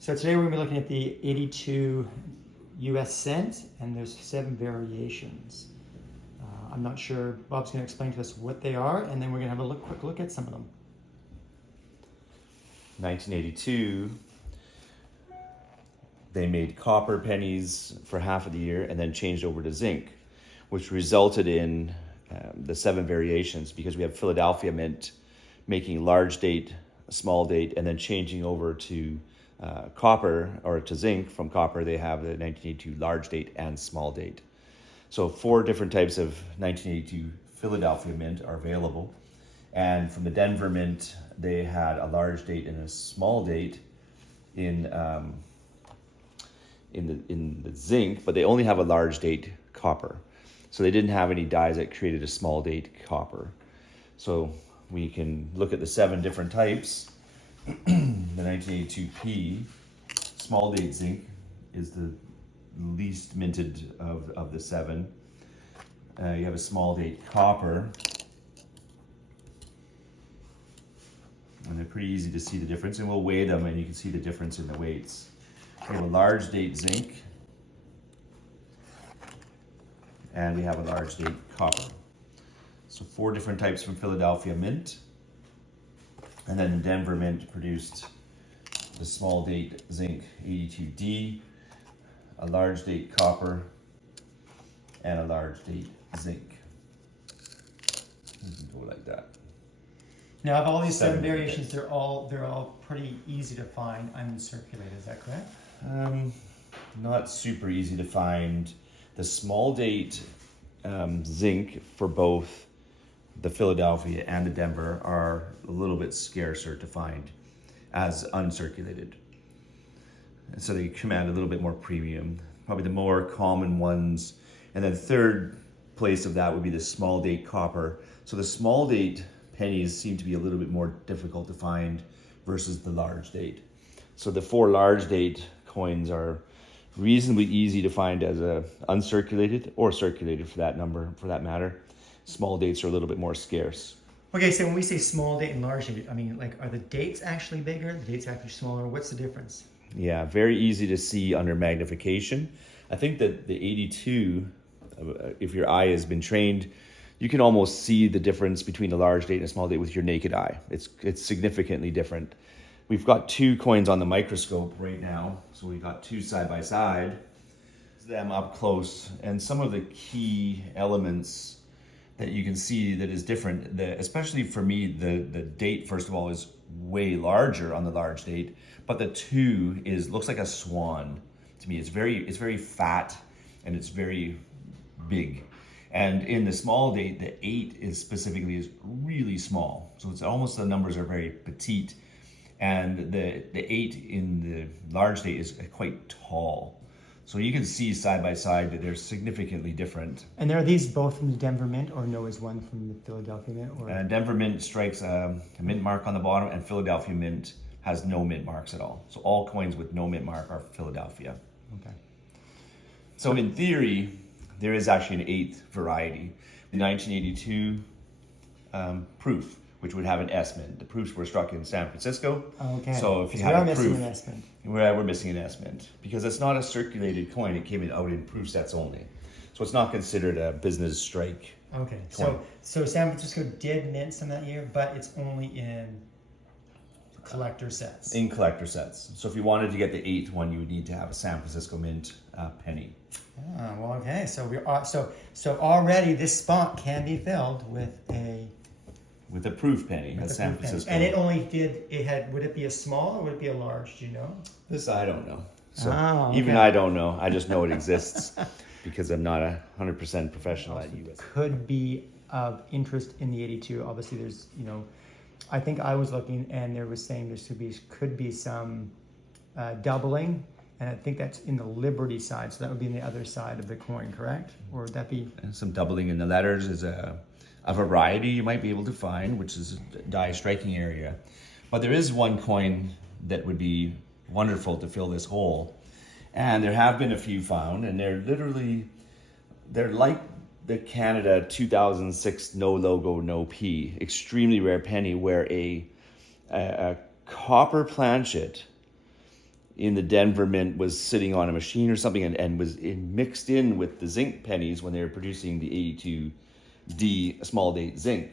So today we're going to be looking at the 82 US cent, and there's 7 variations. I'm not sure, Bob's going to explain to us what they are, and then we're going to have a quick look at some of them. 1982, they made copper pennies for half of the year and then changed over to zinc, which resulted in the 7 variations, because we have Philadelphia Mint making large date, small date, and then changing over to copper, or to zinc. From copper, they have the 1982 large date and small date. So 4 different types of 1982 Philadelphia Mint are available. And from the Denver Mint, they had a large date and a small date in the zinc, but they only have a large date copper. So they didn't have any dyes that created a small date copper. So we can look at the 7 different types. The 1982P small date zinc is the least minted of the 7. You have a small date copper, and they're pretty easy to see the difference, and we'll weigh them and you can see the difference in the weights. We have a large date zinc, and we have a large date copper. So 4 different types from Philadelphia Mint. And then Denver Mint produced the small date zinc 82D, a large date copper, and a large date zinc. You can go like that. Now, of all these 7 different variations, they're all pretty easy to find uncirculated. Is that correct? Not super easy to find. The small date zinc for both the Philadelphia and the Denver are a little bit scarcer to find as uncirculated. And so they command a little bit more premium. Probably the more common ones. And then third place of that would be the small date copper. So the small date pennies seem to be a little bit more difficult to find versus the large date. So the 4 large date coins are reasonably easy to find as a uncirculated, or circulated for that matter. Small dates are a little bit more scarce. Okay, so when we say small date and large date, I mean, like, are the dates actually bigger? The dates actually smaller? What's the difference? Yeah, very easy to see under magnification. I think that the 82, if your eye has been trained, you can almost see the difference between a large date and a small date with your naked eye. It's significantly different. We've got 2 coins on the microscope right now, so we've got 2 side by side, them up close, and some of the key elements that you can see that is different. Especially for me, the date, first of all, is way larger on the large date, but the 2 looks like a swan to me. It's very fat, and it's very big. And in the small date, the 8 is really small. So it's almost, the numbers are very petite. And the 8 in the large date is quite tall. So you can see side by side that they're significantly different. And are these both from the Denver Mint, or no, is one from the Philadelphia Mint? Or? Denver Mint strikes a mint mark on the bottom, and Philadelphia Mint has no mint marks at all. So all coins with no mint mark are Philadelphia. Okay. So in theory, there is actually an 8th variety. The 1982 proof, which would have an S mint. The proofs were struck in San Francisco. Okay. So if you have a proof, an S mint. we're missing an S mint, because it's not a circulated coin. It came out in proof sets only. So it's not considered a business strike. Okay. Coin. So San Francisco did mint some that year, but it's only in collector sets. In collector sets. So if you wanted to get the 8th one, you would need to have a San Francisco Mint penny. Ah, well, okay. So we are so already this spot can be filled with a proof penny at San proof penny. Francisco. And would it be a small or would it be a large? Do you know? This I don't know. So okay. even I don't know. I just know it exists because I'm not 100% professional at US. Could be of interest in the 82. Obviously, there's, I think I was looking and there was saying could be some doubling, and I think that's in the Liberty side, so that would be on the other side of the coin, correct? Or would that be? And some doubling in the letters is a variety you might be able to find, which is a die striking area. But there is one coin that would be wonderful to fill this hole, and there have been a few found, and they're like the Canada 2006 no logo, no P, extremely rare penny, where a copper planchet in the Denver Mint was sitting on a machine or something and was mixed in with the zinc pennies when they were producing the 82D small date zinc.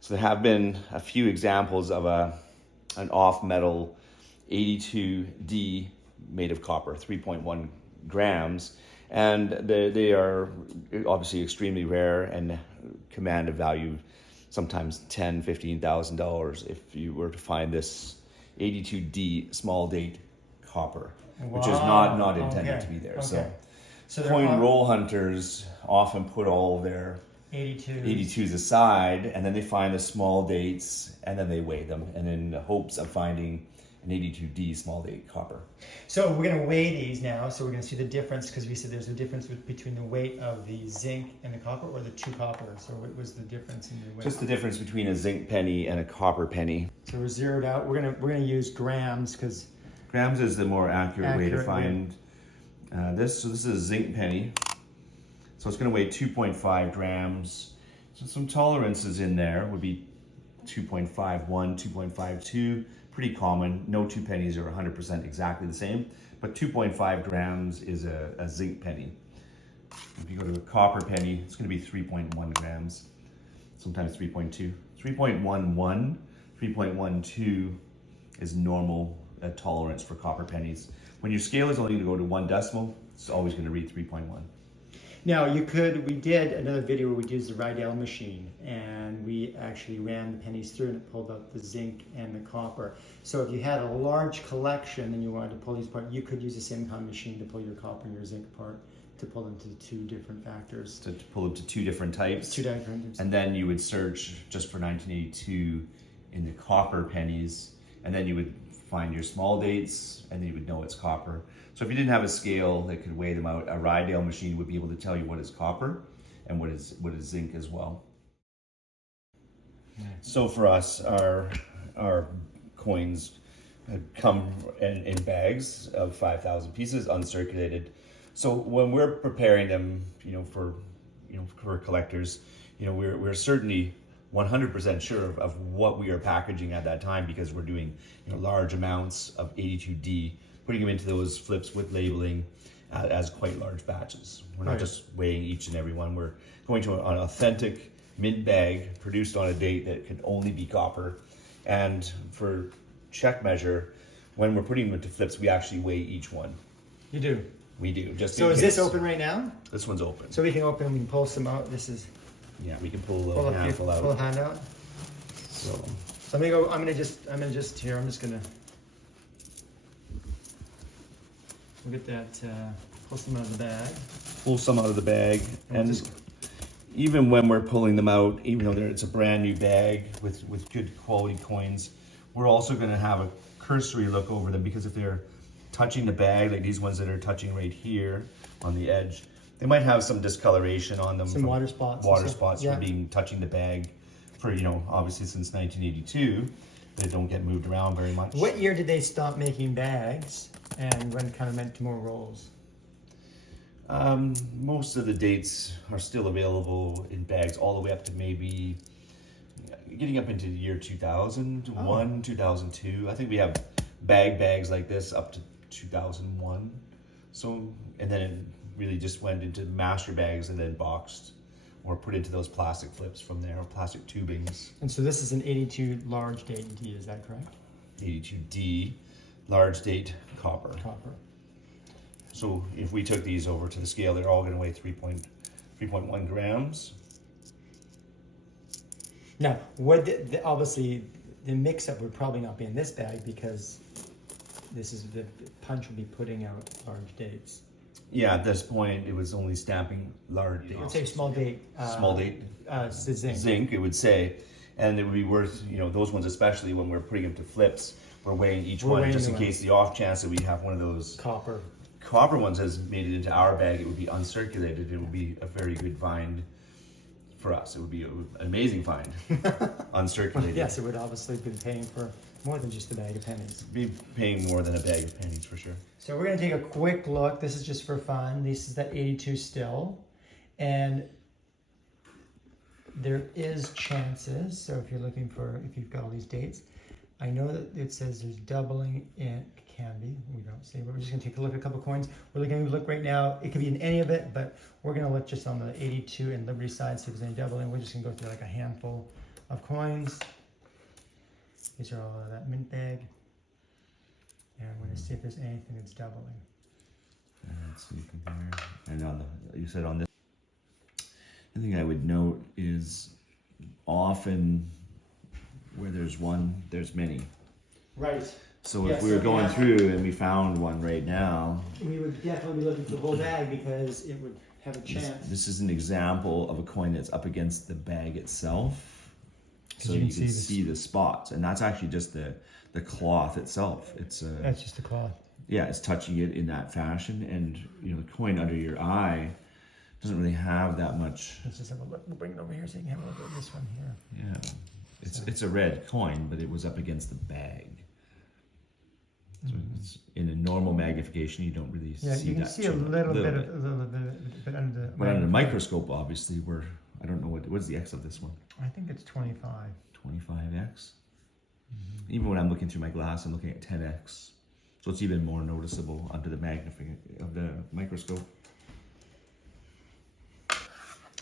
So there have been a few examples of an off metal 82D made of copper, 3.1 grams, and they are obviously extremely rare and command a value sometimes $10,000-$15,000 if you were to find this 82D small date copper, which is not intended to be there. So coin roll hunters often put all their 82s aside, and then they find the small dates, and then they weigh them, and in the hopes of finding an 82D small date copper. So we're going to weigh these now, so we're going to see the difference, because we said there's a difference between the weight of the zinc and the copper, or the two copper. So what was the difference in the weight? Just the difference between a zinc penny and a copper penny. So we're zeroed out. We're gonna use grams, because grams is the more accurate way to find this. So this is a zinc penny. So it's going to weigh 2.5 grams. So some tolerances in there would be 2.51, 2.52. Pretty common. No two pennies are 100% exactly the same, but 2.5 grams is a zinc penny. If you go to a copper penny, it's going to be 3.1 grams, sometimes 3.2. 3.11, 3.12 is normal tolerance for copper pennies. When your scale is only going to go to 1 decimal, it's always going to read 3.1. Now we did another video where we used the Rydell machine, and we actually ran the pennies through and it pulled out the zinc and the copper. So if you had a large collection and you wanted to pull these apart, you could use the same kind of machine to pull your copper and your zinc apart, to pull them to the two different factors. To pull them to two different types. Two different types. And then you would search just for 1982 in the copper pennies, and then you would find your small dates, and then you would know it's copper. So if you didn't have a scale that could weigh them out, a Rydell machine would be able to tell you what is copper and what is zinc as well. So for us, our coins come in bags of 5,000 pieces, uncirculated. So when we're preparing them, for collectors, we're certainly 100% sure of what we are packaging at that time, because we're doing large amounts of 82D, putting them into those flips with labeling as quite large batches. We're not just weighing each and every one. We're going to an authentic mint bag produced on a date that can only be copper. And for check measure, when we're putting them into flips, we actually weigh each one. You do? We do. So is this open right now? This one's open. So we can open, we can pull some out. This is... Yeah, we can pull a little handful out. Pull a hand out. So I'm gonna just we'll get that, pull some out of the bag. Pull some out of the bag, and even when we're pulling them out, even though it's a brand new bag with good quality coins, we're also going to have a cursory look over them, because if they're touching the bag, like these ones that are touching right here on the edge, they might have some discoloration on them. Some water spots. Water spots from touching the bag for, obviously since 1982. They don't get moved around very much. What year did they stop making bags, and when kind of meant to more rolls? Most of the dates are still available in bags all the way up to maybe getting up into the year 2001, 2002. I think we have bags like this up to 2001. So, and then it really just went into master bags and then boxed or put into those plastic flips from there, or plastic tubings. And so this is an 82 large date D, is that correct? 82D, large date copper. Copper. So if we took these over to the scale, they're all going to weigh 3.1 grams. Now, obviously the mix-up would probably not be in this bag, because this is the punch will be putting out large dates. Yeah, at this point, it was only stamping large dates. It would say small date. Small date. Zinc. Zinc, it would say. And it would be worth, those ones, especially when we're putting them to flips, we're weighing each one, just in case the off chance that we have one of those copper ones has made it into our bag. It would be uncirculated. It would be a very good find for us. It would be an amazing find, uncirculated. Yes, it would obviously be paying for more than just a bag of pennies. Be paying more than a bag of pennies for sure. So we're going to take a quick look. This is just for fun. This is that 82 still. And there is chances. So if you're looking for, if you've got all these dates, I know that it says there's doubling in can be. We don't say, but we're just gonna take a look at a couple coins. We're gonna look right now. It could be in any of it, but we're gonna look just on the 82 and Liberty side, see if there's any doubling. We're just gonna go through like a handful of coins. These are all out of that mint bag. And we're gonna see if there's anything that's doubling. Let's see, compare. And on the, you said on this, the thing I would note is often where there's one, there's many. Right. So Yeah, if we so were we going have- through and we found one right now, We would definitely be looking for the whole bag because it would have a chance. this is an example of a coin that's up against the bag itself. So you can see the spots, and that's actually just the cloth itself. It's That's just the cloth. yeah, it's touching it in that fashion, and you know the coin under your eye doesn't really have that much. Let's just have a look. We'll bring it over here so you can have a look at this one here. Yeah, it's a red coin, but it was up against the bag. So it's, in a normal magnification, you don't really Yeah, see you can that see a too little bit, bit. but under the. But under the microscope, obviously, we're I don't know what's the X of this one. I think it's 25. 25x. Even when I'm looking through my glass, I'm looking at 10x. So it's even more noticeable under the microscope.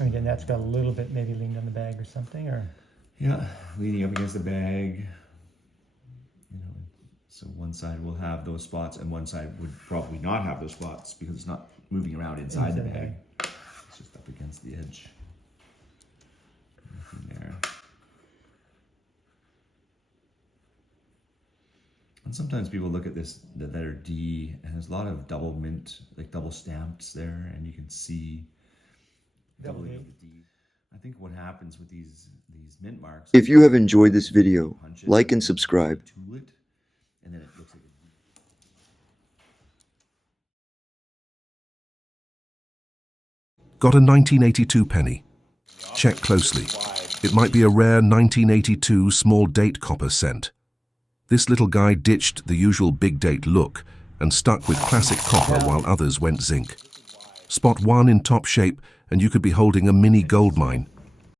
And again, that's got a little bit maybe leaned on the bag or something, or Yeah, leaning up against the bag. You know, so one side will have those spots, and one side would probably not have those spots because it's not moving around inside the bag. It's just up against the edge. Nothing there. And sometimes people look at this, the letter D, and there's a lot of double mint, like double stamps there, and you can see doubling of the D. I think what happens with these mint marks. If you have enjoyed this video, like and subscribe. To it, and then it looks like a D. Got a 1982 penny. Check closely. It might be a rare 1982 small date copper cent. This little guy ditched the usual big date look and stuck with classic copper while others went zinc. Spot one in top shape and you could be holding a mini gold mine.